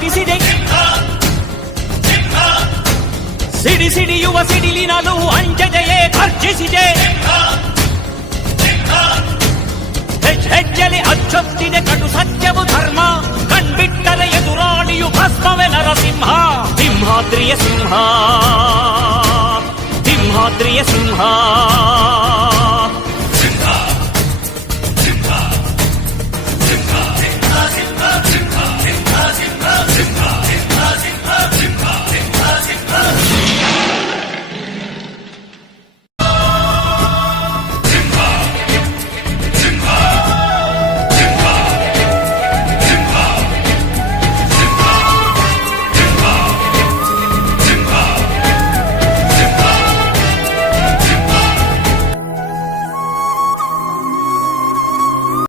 ಘಟಿಸಿದೆ. ಸಿಡಿ ಸಿಡಿಯುವ ಸಿಡಿಲಿನಲು ಅಂಜದೆಯೇ ಗರ್ಜಿಸಿದೆ. ಹೆಜ್ಜೆಲೆ ಅಚ್ಚೊತ್ತಿದೆ ಕಟು ಸತ್ಯವು ಧರ್ಮ. ಕಣ್ಬಿಟ್ಟರೆ ಎದುರಾಳಿಯು ಭಸ್ಮವೇ ನರಸಿಂಹ. ಸಿಂಹಾದ್ರಿಯ ಸಿಂಹ, ಸಿಂಹಾದ್ರಿಯ ಸಿಂಹ.